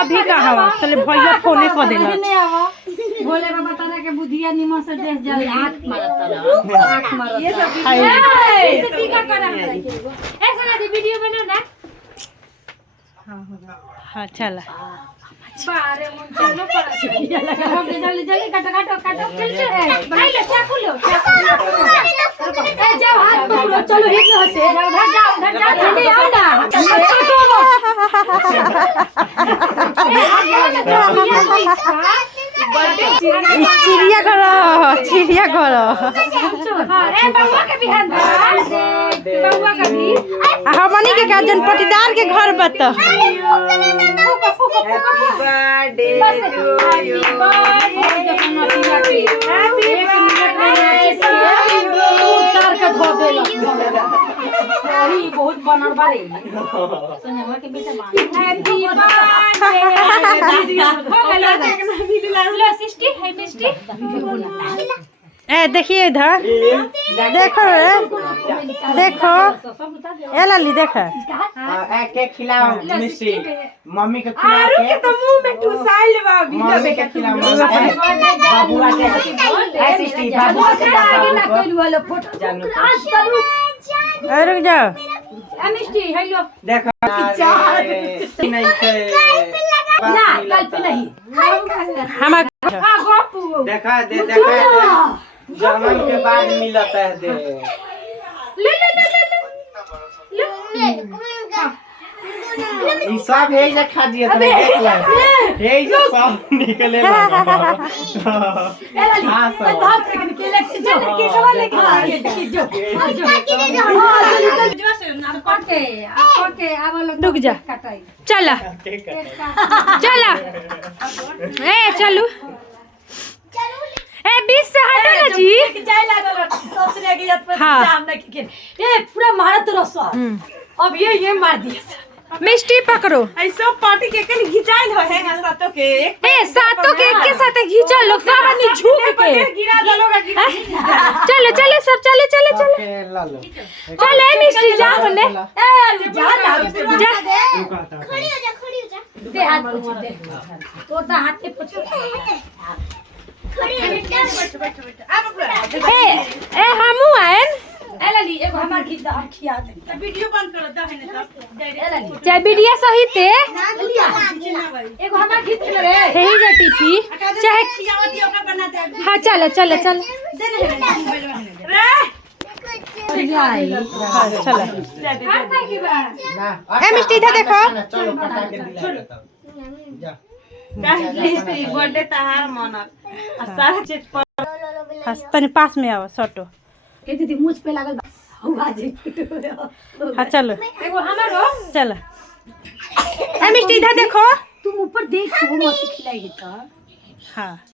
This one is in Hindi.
अभी कहा चले भैया फोने कर देला भोले बाबा तारा के बुधिया निमन से देश जल आंख मारत ये सब टीका करा ऐसा ना वीडियो बना ना। हां चला बारे मुन चलो पर जल्दी जल्दी काटो काटो काटो चल चल भाई ले चाकू लो जाओ हाथ पकड़ो चलो हिट न से जाओ उधर जाओ जल्दी आओ ना चिड़िया घर अरे बउआ के बिहान बउआ का भी हमनी के गार्जियन पटीदार के घर बत बहुत बनल बारे सोनिया के बेटा मान हैप्पी बर्थडे सिस्टी है मिस्टी ए देखिए इधर देखो देखो ए लाली देखो के खिलाओ मिस्टी मम्मी के खिलाओ के तो मुंह में ठुसाइल बा मम्मी के खिलाओ बाबूआ के सिस्टी बाबू के आगे ना कइल वाला फोटो आज करू रुक जाओ ए मिस्टी हेलो देखो नहीं से ना कल पे नहीं हमार हां गोपू देखा दे देखा जन्म के बाद मिलता है दे ले ले ले ले ई सब है जे खा दिए तुम देख ले हे जे सब निकले ना हां सब बात करके केले चल के सवाल लेके जो के आवा लोग रुक जा काटाई चला चला ए चलू ए 20 से हटा ना जी जाय लागल दूसरे के याद पर हाँ। जाम ना के ए पूरा मारत रसवा अब ये मार दिया मिस्टी पकड़ो ऐसा पार्टी के कल घिचाइल हो है सातों के एक ए सातों के एक के साथ घींचा लोग सब आदमी झुक के गिरा दलोगा गिरा चलो चलो सब चले चले चले के ला लो चले मिस्टी जा बने ए जा ना जा खड़ी हो जा दे हाथ पूछ दे तो हाथ पे पूछ खड़ी हो ए ए हमू आएन ए लली एगो हमार गीत हम खिया दे वीडियो बंद कर दो है ना तब चाहे बिडिया सहित एगो हमार गीत रे हे जा टीपी चाहे खियावती ओका बना दे हां चलो चलो चलो रे हां चलो ना ए मिस्टी इधर देखो चलो पटा के दिला देता जा बर्थडे तहार मनल आ सारा चीज पर हस तनी पास में आओ सटो के दीदी मुझ पे लागल हुआ जी हां चलो एगो हमारो चलो ए मिस्टी इधर देखो तुम ऊपर देख वो मौसी खिलाएगी तो हां